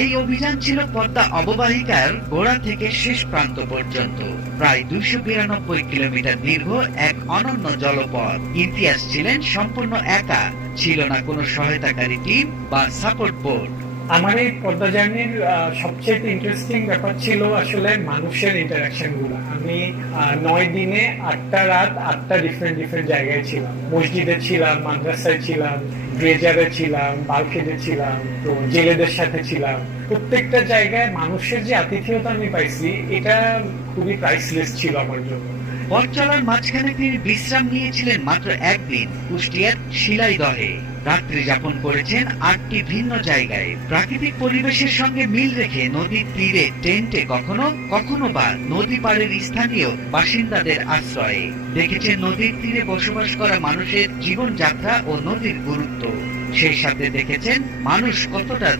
এই অভিযান ছিল পদ্মা অববাহিকার গোড়া থেকে শেষ প্রান্ত পর্যন্ত প্রায় 292 কিলোমিটার দীর্ঘ এক অনন্য জলপথ। ইমতিয়াজ ছিলেন সম্পূর্ণ একা, ছিল না কোনো সহায়তাকারী টিম বা সাপোর্ট বোর্ড। আমার এই পদ্মা জার্নির সবচেয়ে ইন্টারেস্টিং ব্যাপার ছিল আসলে মানুষের ইন্টারাকশন গুলো। আমি 9 দিনে 8টা রাত 8টা ডিফারেন্ট জায়গায় ছিলাম। মসজিদে ছিলাম, মাদ্রাসায় ছিলাম, ড্রেজারে ছিলাম, বালখেতে ছিলাম, তো জেলেদের সাথে ছিলাম। প্রত্যেকটা জায়গায় মানুষের যে আতিথেয়তা আমি পাইছি, এটা খুবই প্রাইসলেস ছিল আমার জন্য। পথ চলার মাঝখানে তিনি বিশ্রাম নিয়েছিলেন মাত্র একদিন কুষ্টিয়ার শিলাইদহে। রাত্রি যাপন করেছেন 8টি ভিন্ন জায়গায়। প্রাকৃতিক পরিবেশের সঙ্গে মিল রেখে নদীর তীরে টেন্টে কখনো বা নদী পাড়ের স্থানীয় বাসিন্দাদের আশ্রয়ে দেখেছেন নদীর তীরে বসবাস করা মানুষের জীবনযাত্রা ও নদীর গুরুত্ব। সেই সাথে দেখেছেন মানুষ কতটা